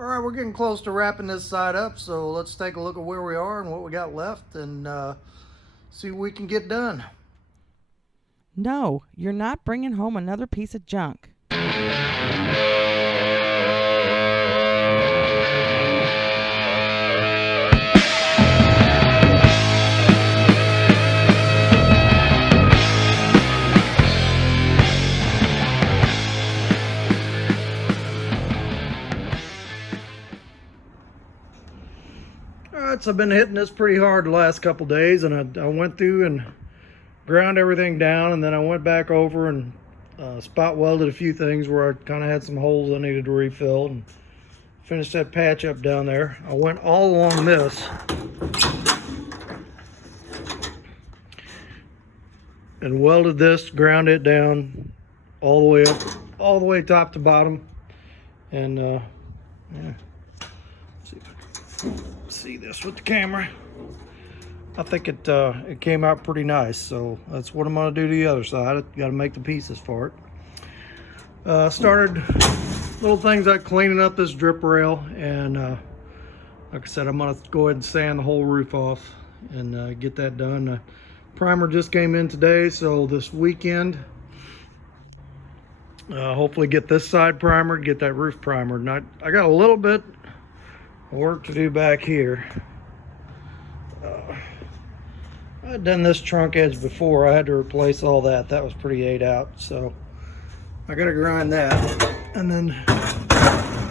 All right, we're getting close to wrapping this side up, so let's take a look at where we are and what we got left and see what we can get done. No, you're not bringing home another piece of junk. All right, so I've been hitting this pretty hard the last couple days, and I went through and ground everything down, and then I went back over and spot welded a few things where I kind of had some holes I needed to refill, and finished that patch up down there. I went all along this and welded this, ground it down all the way up, all the way top to bottom, and yeah. Let's see if I can see this with the camera. I think it came out pretty nice, so that's what I'm going to do to the other side. I got to make the pieces for it. Started little things like cleaning up this drip rail, and like I said, I'm going to go ahead and sand the whole roof off and get that done. Primer just came in today, so this weekend hopefully get this side primered, get that roof primered. And I got a little bit of work to do back here. I'd done this trunk edge before. I had to replace all that. That was pretty ate out, so I gotta grind that. And then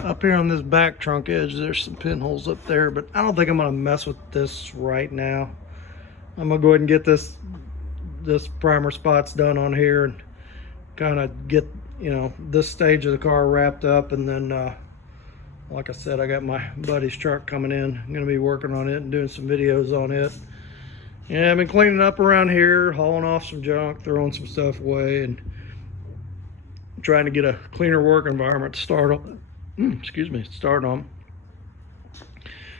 up here on this back trunk edge, there's some pinholes up there, but I don't think I'm gonna mess with this right now. I'm gonna go ahead and get this primer spots done on here and kind of get, you know, this stage of the car wrapped up. And then like I said, I got my buddy's truck coming in. I'm gonna be working on it and doing some videos on it. Yeah, I've been cleaning up around here, hauling off some junk, throwing some stuff away, and trying to get a cleaner work environment to start on.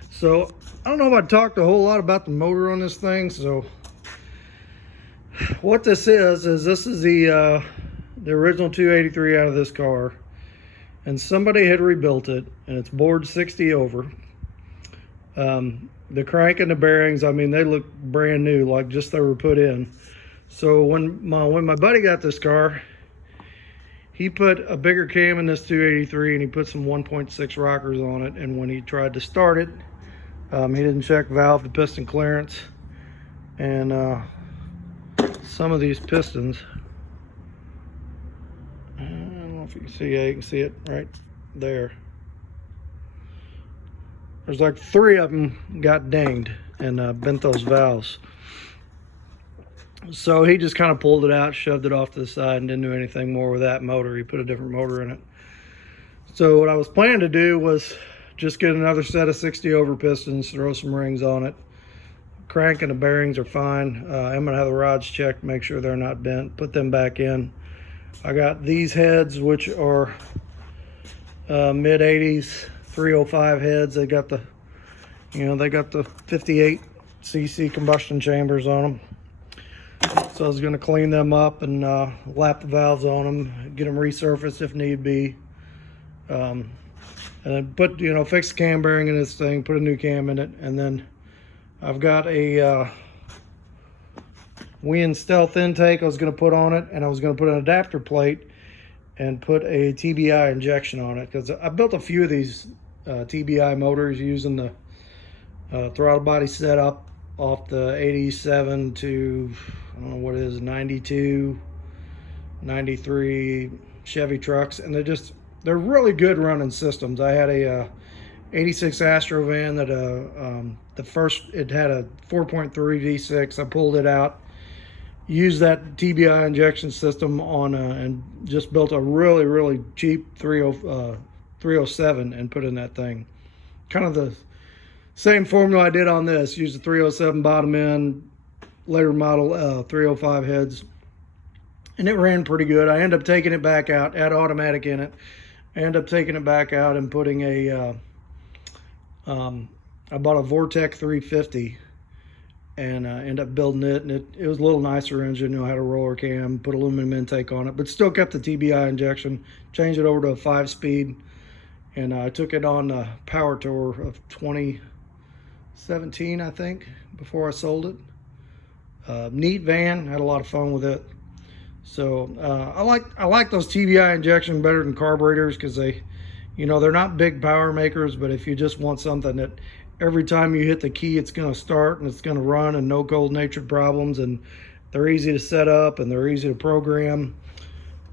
So I don't know if I talked a whole lot about the motor on this thing. So what this is the original 283 out of this car, and somebody had rebuilt it, and it's bored 60 over. The crank and the bearings, I mean, they look brand new, like just they were put in. So when my buddy got this car, he put a bigger cam in this 283, and he put some 1.6 rockers on it. And when he tried to start it, he didn't check valve to piston clearance, and some of these pistons, I don't know if you can see, yeah, you can see it right there. There's like 3 of them got dinged and bent those valves. So he just kind of pulled it out, shoved it off to the side, and didn't do anything more with that motor. He put a different motor in it. So what I was planning to do was just get another set of 60 over pistons, throw some rings on it. Crank and the bearings are fine. I'm gonna have the rods checked, make sure they're not bent, put them back in. I got these heads, which are mid 80s 305 heads. They got the, you know, they got the 58 cc combustion chambers on them. So I was going to clean them up and lap the valves on them, get them resurfaced if need be, and then put, you know, fix the cam bearing in this thing, put a new cam in it. And then I've got a Wien Stealth intake I was going to put on it, and I was going to put an adapter plate and put a TBI injection on it, because I built a few of these TBI motors using the throttle body setup off the 87 to, I don't know what it is, 92, 93 Chevy trucks, and they're really good running systems. I had a 86 Astro van that it had a 4.3 V6. I pulled it out, used that TBI injection system on and just built a really cheap 307 and put in that thing. Kind of the same formula I did on this. Used the 307 bottom end, later model 305 heads, and it ran pretty good. I ended up taking it back out, had automatic in it. I ended up taking it back out and putting a I bought a Vortec 350 and ended up building it, and it was a little nicer engine. You know, had a roller cam, put aluminum intake on it, but still kept the TBI injection, changed it over to a 5-speed, and I took it on a power tour of 2017, I think, before I sold it. Neat van, had a lot of fun with it. So I like those TBI injection better than carburetors, because they, they're not big power makers, but if you just want something that every time you hit the key it's going to start and it's going to run and no cold natured problems, and they're easy to set up and they're easy to program.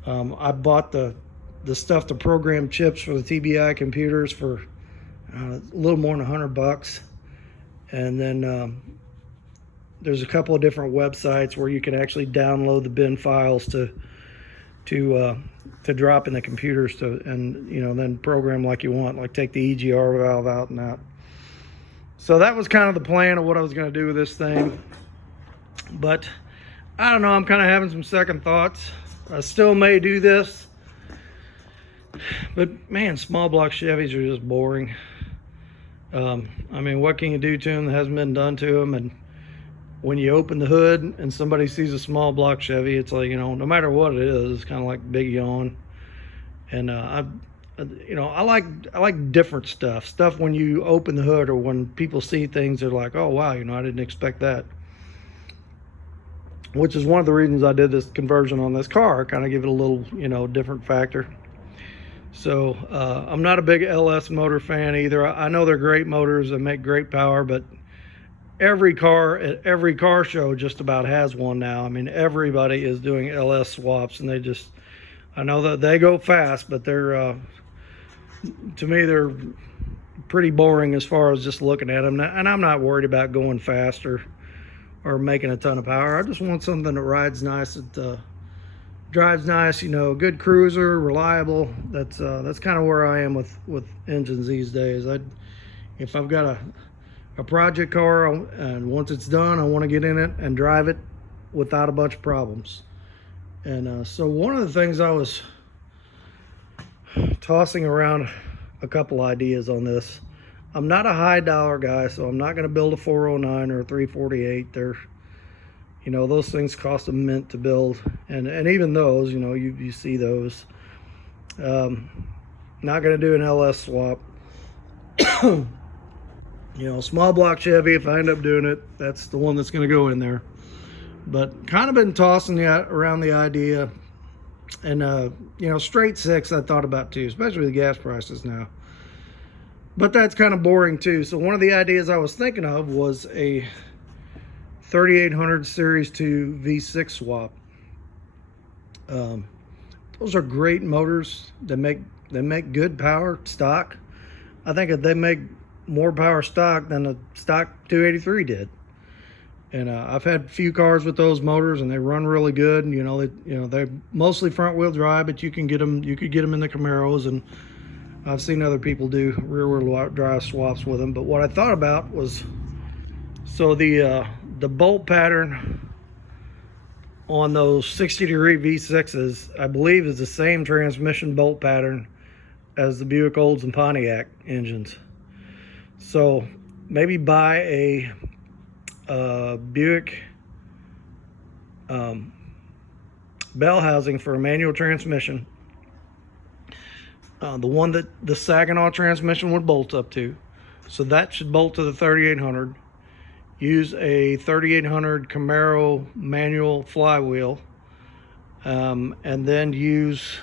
I bought the stuff to program chips for the TBI computers for a little more than $100, and then there's a couple of different websites where you can actually download the bin files to drop in the computers and then program like you want, like take the EGR valve out and that. So that was kind of the plan of what I was going to do with this thing. But I don't know, I'm kind of having some second thoughts. I still may do this, but man, small block Chevys are just boring. I mean, what can you do to them that hasn't been done to them? And when you open the hood and somebody sees a small block Chevy, it's like, no matter what it is, it's kind of like a big yawn. And I like different stuff when you open the hood, or when people see things, they're like, oh wow, I didn't expect that. Which is one of the reasons I did this conversion on this car, kind of give it a little, different factor. So I'm not a big LS motor fan either. I know they're great motors and make great power, but every car at every car show just about has one now. I mean, everybody is doing LS swaps, and I know that they go fast, but they're, to me, they're pretty boring as far as just looking at them. And I'm not worried about going fast or making a ton of power. I just want something that rides nice, that drives nice, good cruiser, reliable. That's kind of where I am with engines these days. If I've got a project car, and once it's done, I want to get in it and drive it without a bunch of problems. And so one of the things I was tossing around a couple ideas on this. I'm not a high dollar guy, so I'm not going to build a 409 or a 348. They're, those things cost a mint to build, and even those, you see those. Not going to do an LS swap. Small block Chevy, if I end up doing it, that's the one that's going to go in there. But kind of been tossing around the idea, and straight six I thought about too, especially with the gas prices now. But that's kind of boring too. So one of the ideas I was thinking of was a 3800 Series 2 V6 swap. Those are great motors. They make good power stock. I think that they make more power stock than a stock 283 did. And I've had a few cars with those motors, and they run really good. And they're mostly front wheel drive, but you could get them in the Camaros, and I've seen other people do rear wheel drive swaps with them. But what I thought about was, so the bolt pattern on those 60-degree V6s, I believe, is the same transmission bolt pattern as the Buick Olds and Pontiac engines. So maybe buy a Buick bell housing for a manual transmission, the one that the Saginaw transmission would bolt up to. So that should bolt to the 3800. Use a 3800 Camaro manual flywheel, and then use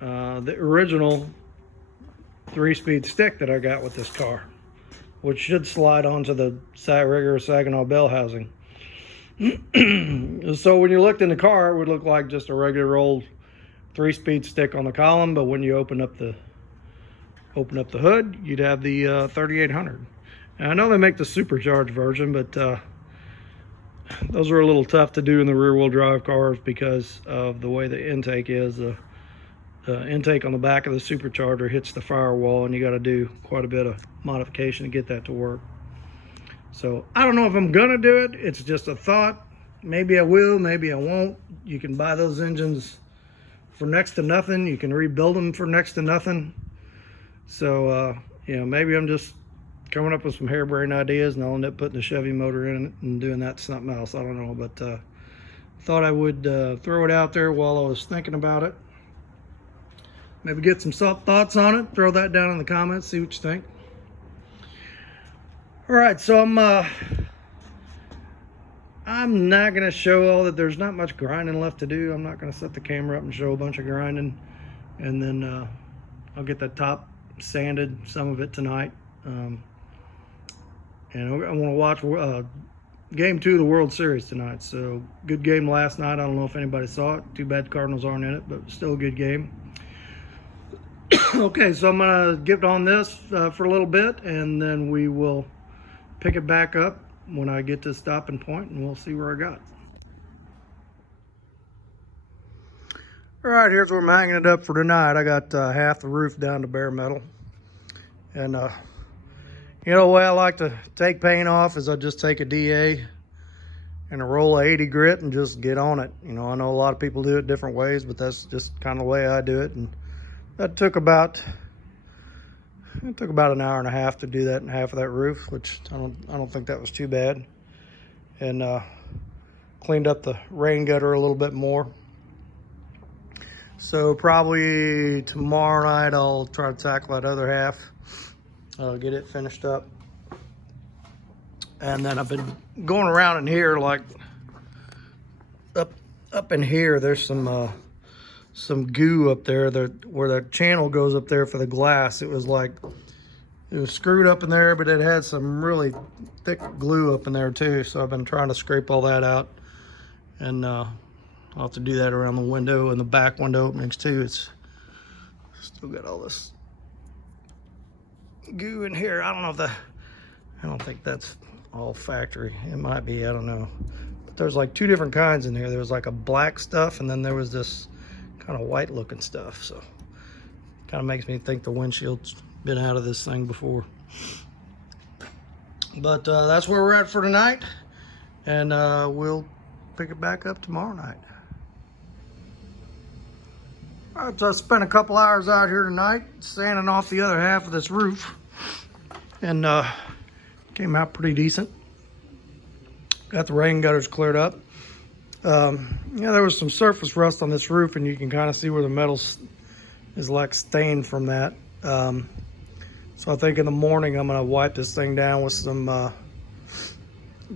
the original 3-speed stick that I got with this car, which should slide onto the regular Saginaw bell housing. So when you looked in the car, it would look like just a regular old 3-speed stick on the column, but when you open up the hood, you'd have the 3800. And I know they make the supercharged version, but those are a little tough to do in the rear-wheel drive cars because of the way the intake is. The intake on the back of the supercharger hits the firewall, and you got to do quite a bit of modification to get that to work. So I don't know if I'm gonna do it. It's just a thought. Maybe I will, maybe I won't. You can buy those engines for next to nothing. You can rebuild them for next to nothing. So maybe I'm just coming up with some harebrained ideas, and I'll end up putting the Chevy motor in it and doing that to something else. I don't know, but thought I would throw it out there while I was thinking about it. maybe get some thoughts on it. Throw that down in the comments, see what you think. All right, so I'm not gonna show all that. There's not much grinding left to do. I'm not gonna set the camera up and show a bunch of grinding, and then I'll get that top sanded, some of it tonight. And I want to watch game 2 of the World Series tonight. So good game last night. I don't know if anybody saw it. Too bad the Cardinals aren't in it, but still a good game. Okay, so I'm gonna get on this for a little bit, and then we will pick it back up when I get to the stopping point, and we'll see where I got. All right, here's where I'm hanging it up for tonight. I got half the roof down to bare metal. And you know, the way I like to take paint off is I just take a DA and a roll of 80 grit and just get on it. You know, I know a lot of people do it different ways, but that's just kind of the way I do it. And that took about an hour and a half to do that in half of that roof, which I don't think that was too bad. And cleaned up the rain gutter a little bit more. So probably tomorrow night I'll try to tackle that other half, get it finished up. And then I've been going around in here, like up in here, there's some goo up there where that channel goes up there for the glass. It was screwed up in there, but it had some really thick glue up in there too. So I've been trying to scrape all that out, and I'll have to do that around the window and the back window openings too. It's still got all this goo in here. I don't think that's all factory. It might be, I don't know. But there's like 2 different kinds in here. There was like a black stuff, and then there was this kind of white looking stuff. So kind of makes me think the windshield's been out of this thing before. But that's where we're at for tonight, and we'll pick it back up tomorrow night. All right, so I spent a couple hours out here tonight sanding off the other half of this roof, and came out pretty decent. Got the rain gutters cleared up. Yeah, there was some surface rust on this roof, and you can kind of see where the metal is like stained from that. So I think in the morning I'm gonna wipe this thing down with some,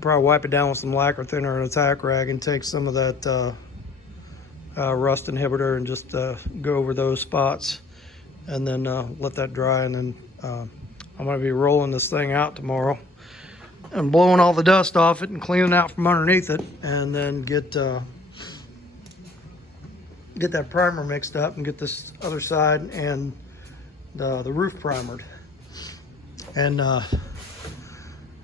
probably wipe it down with some lacquer thinner and a tack rag, and take some of that rust inhibitor and just go over those spots, and then let that dry. And then I'm gonna be rolling this thing out tomorrow and blowing all the dust off it and cleaning out from underneath it, and then get that primer mixed up and get this other side and the roof primered. And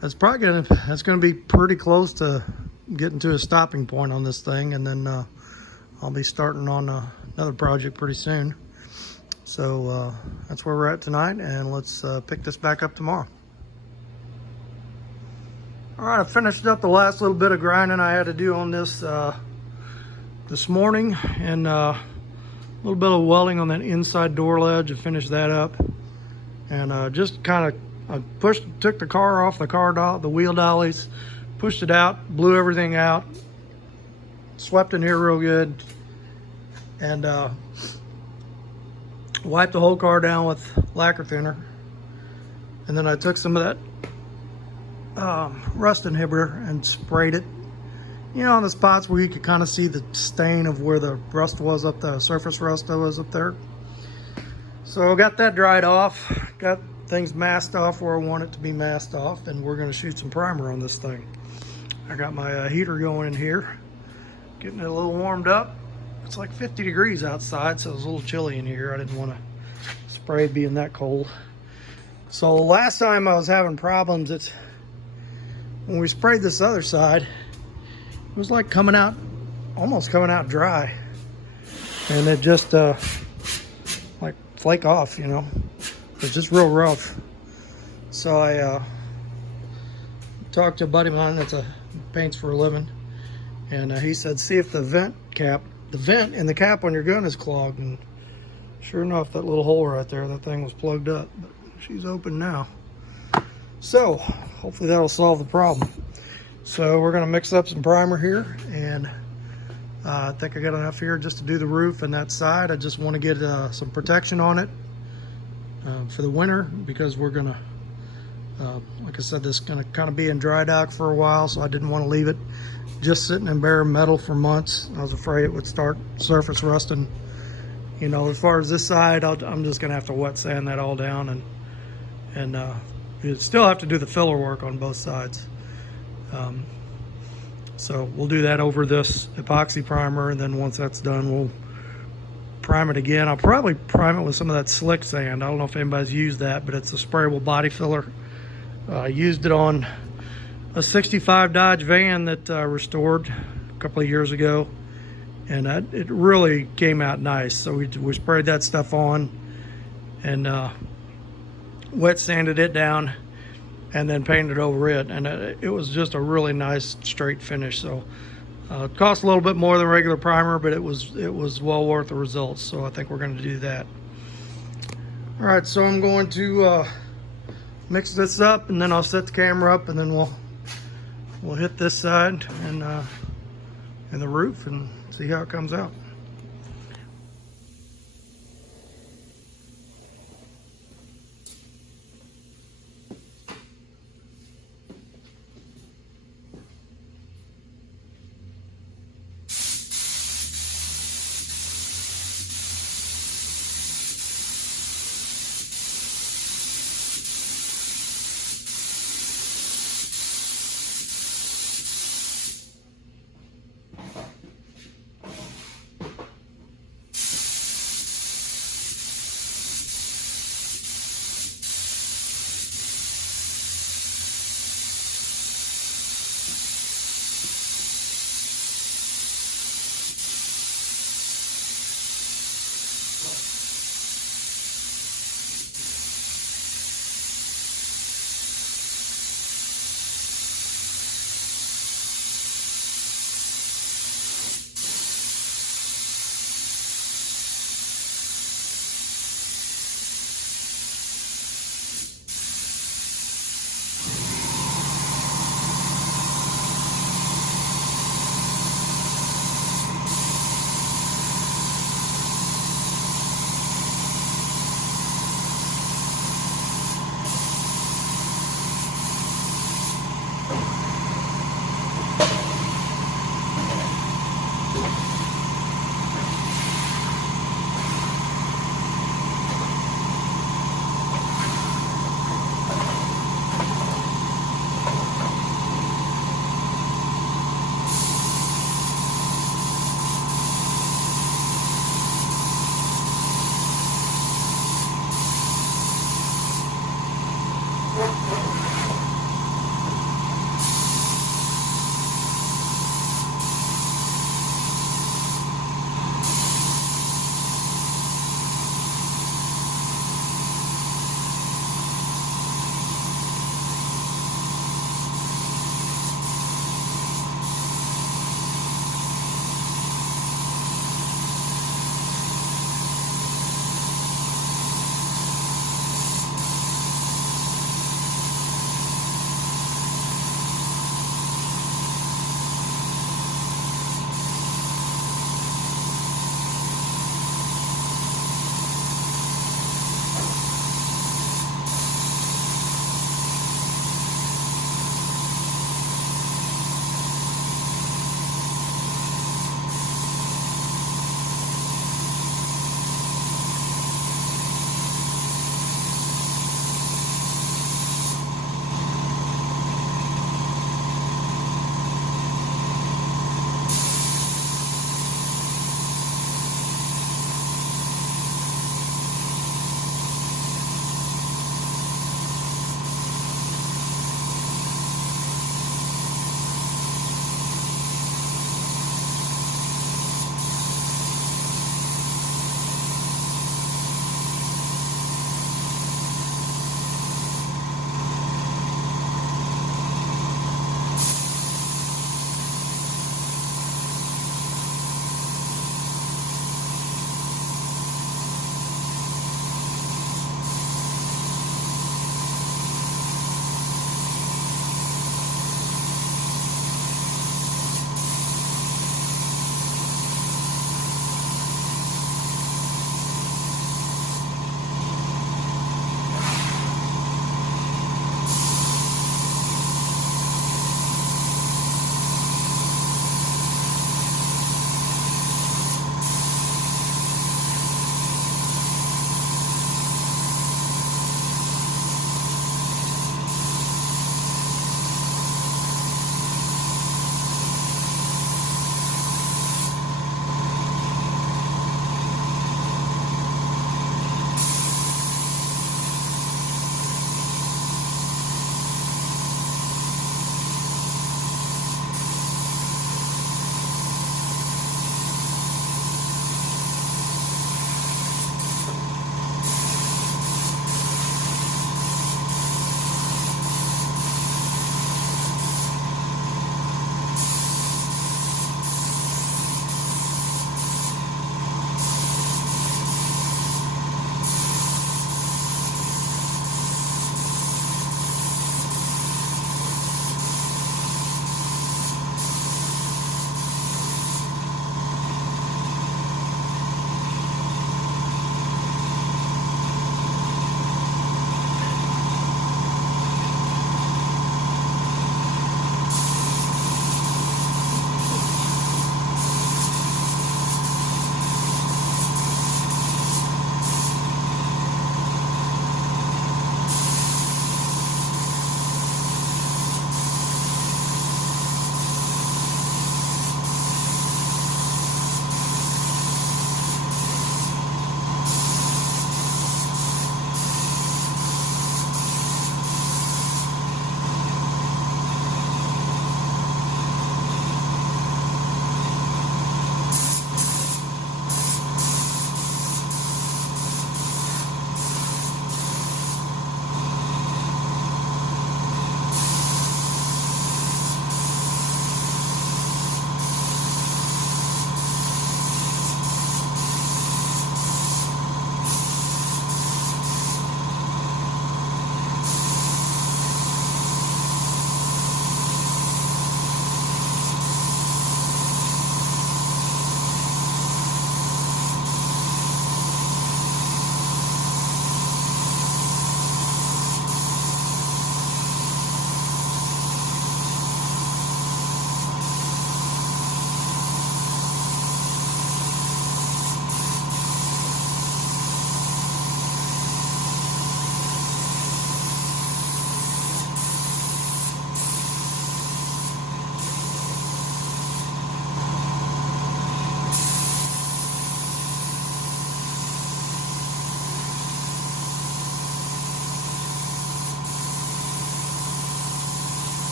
that's gonna be pretty close to getting to a stopping point on this thing, and then I'll be starting on another project pretty soon. So that's where we're at tonight, and let's pick this back up tomorrow. All right, I finished up the last little bit of grinding I had to do on this this morning, and a little bit of welding on that inside door ledge. I finished that up, and just kind of took the car off the wheel dollies, pushed it out, blew everything out, swept in here real good, and wiped the whole car down with lacquer thinner. And then I took some of that rust inhibitor and sprayed it, you know, on the spots where you could kind of see the stain of where the rust was up, the surface rust that was up there. So I got that dried off, got things masked off where I want it to be masked off, and we're going to shoot some primer on this thing. I got my heater going in here, getting it a little warmed up. It's like 50 degrees outside, so it's a little chilly in here. I didn't want to spray being that cold. So last time I was having problems, when we sprayed this other side, it was like almost coming out dry, and it just like flake off, you know. It's just real rough. So I talked to a buddy of mine that paints for a living, and he said, see if the vent in the cap on your gun is clogged. And sure enough, that little hole right there, that thing was plugged up, but she's open now. So hopefully that'll solve the problem. So we're gonna mix up some primer here and I think I got enough here just to do the roof and that side. I just want to get some protection on it for the winter, because we're gonna, like I said, this is gonna kind of be in dry dock for a while, so I didn't want to leave it just sitting in bare metal for months. I was afraid it would start surface rusting. You know, as far as this side, I'm just gonna have to wet sand that all down, and you still have to do the filler work on both sides. So we'll do that over this epoxy primer, and then once that's done, we'll prime it again. I'll probably prime it with some of that slick sand. I don't know if anybody's used that, but it's a sprayable body filler. I used it on a 65 Dodge van that I restored a couple of years ago, and it really came out nice. So we sprayed that stuff on and wet sanded it down, and then painted over it, and it was just a really nice straight finish. So it cost a little bit more than regular primer, but it was well worth the results. So I think we're going to do that. All right, so I'm going to mix this up, and then I'll set the camera up, and then we'll hit this side and the roof and see how it comes out.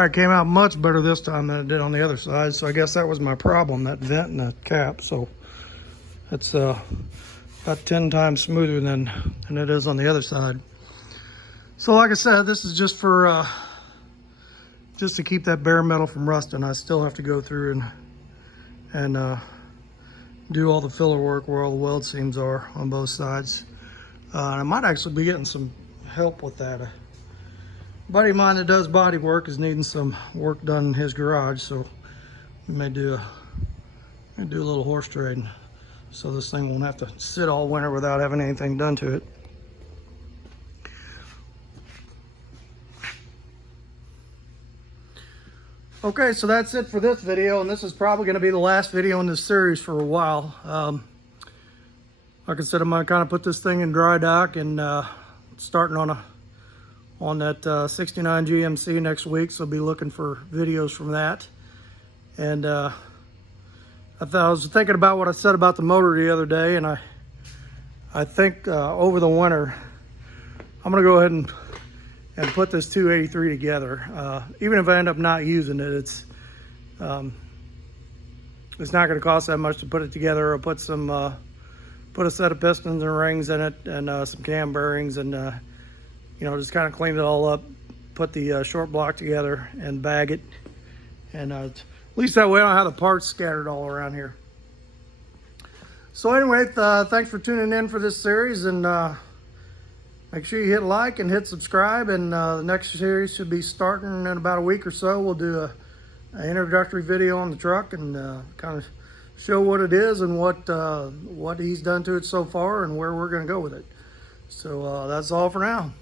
Alright, came out much better this time than it did on the other side, so I guess that was my problem, that vent and the cap. So it's about 10 times smoother than it is on the other side. So like I said, this is just for just to keep that bare metal from rusting. I still have to go through and do all the filler work where all the weld seams are on both sides. And I might actually be getting some help with that. A buddy of mine that does body work is needing some work done in his garage, so we may do a little horse trading, so this thing won't have to sit all winter without having anything done to it. Okay, so that's it for this video, and this is probably going to be the last video in this series for a while. Like I said, I'm going to kind of put this thing in dry dock and starting on that 69 GMC next week, so I'll be looking for videos from that. And I was thinking about what I said about the motor the other day, and I think over the winter I'm going to go ahead and put this 283 together. Even if I end up not using it, it's not going to cost that much to put it together. I'll put a set of pistons and rings in it, and some cam bearings, and you know, just kind of clean it all up, put the short block together and bag it, and at least that way I don't have the parts scattered all around here. So anyway, thanks for tuning in for this series, and make sure you hit like and hit subscribe, and the next series should be starting in about a week or so. We'll do an introductory video on the truck and kind of show what it is and what he's done to it so far and where we're going to go with it. So that's all for now.